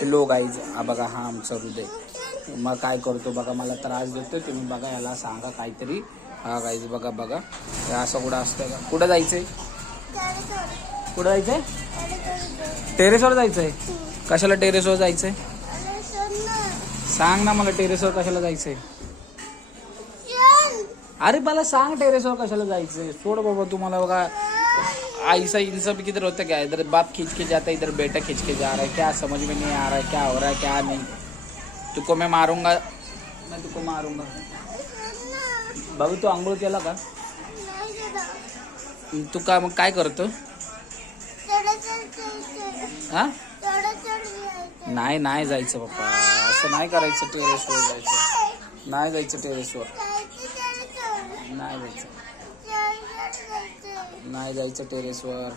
Hello guys, हा बघा हा आमचा हृदय. मग काय करतो बघा, मला त्रास देतो. तुम्ही बघा याला सांगा काहीतरी. हा गाईज बघा बघा, हे असं कुठं असतं का? कुठं जायचंय? कुठं जायचंय? टेरेसवर जायचंय. कशाला टेरेसवर जायचंय? सांग ना मला, टेरेसवर कशाला जायचंय? अरे मला सांग टेरेसवर कशाला जायचंय. सोड बाबा तुम्हाला बघा. ऐसा इन सब किधर होता क्या? इधर बाप खींच के जाता है, इधर बेटा खींच के जा रहा है. क्या समझ में नहीं आ रहा है, क्या हो रहा है क्या नहीं. तुको मैं मारूंगा, मैं तुको मारूंगा. बाबू तू आंघोळ केला का? तू का मग काय करतो? हा नाही नाही जायचं पप्पा, असं नाही करायचं. टेरेसवर जायचं नाही, जायचं टेरेसवर नाही जायचं, नाही जायचं टेरेसवर.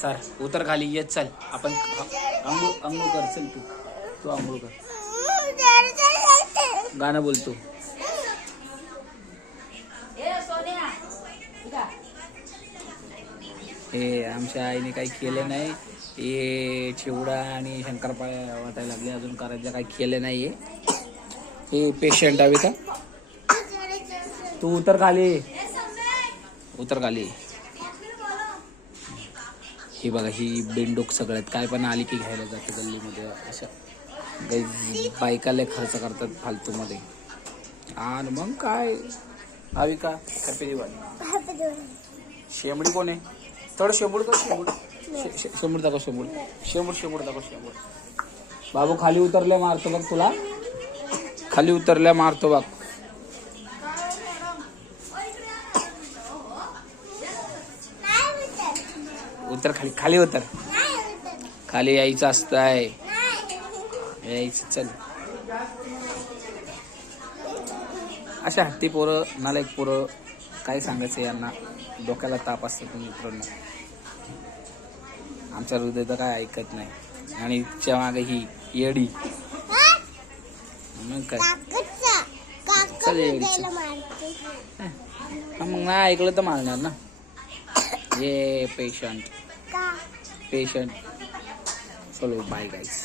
सर उतर खाली, येत चल आपण आंघोळ आंघोळ कर. चल तू आंघोळ कर. गाणं बोलतो. हे आमच्या आईने काही केलं नाही. हे चिवडा आणि शंकरपाळ्या वाटायला लागले, अजून करायचं काही केलं नाहीये. हे पेशंट हवे का? तू उतर खाली, उतर खाली. ही बघा ही बेंडूक सगळ्यात काय पण आली की घ्यायला जाते गल्लीमध्ये. अशा बायकाला खर्च करतात फालतू मध्ये. आणि मग काय हवी का? हॅपी दिवाळी. शेंबडी कोण आहे? थोडं शेंबूड कर. शेंबूड दाखव. शेंबूड दाखव. बाबू खाली उतरल्या मारतो बघ तुला. खाली उतरल्या मारतो बघ. उतर खाली, खाली उतर. खाली यायचं असतं आहे, यायचं. चल अशा हट्टी पोरं, नालायक पोरं, काय सांगायचं यांना. डोक्याला ताप असतात मित्रांनो. आमच्या हृदय तर काय ऐकत नाही. आणि तिच्या मागे ही येडी. मग काय चल येडीचं. मग नाही ऐकलं तर मारणार ना. ये पेशंट. चलो बाय गाइस.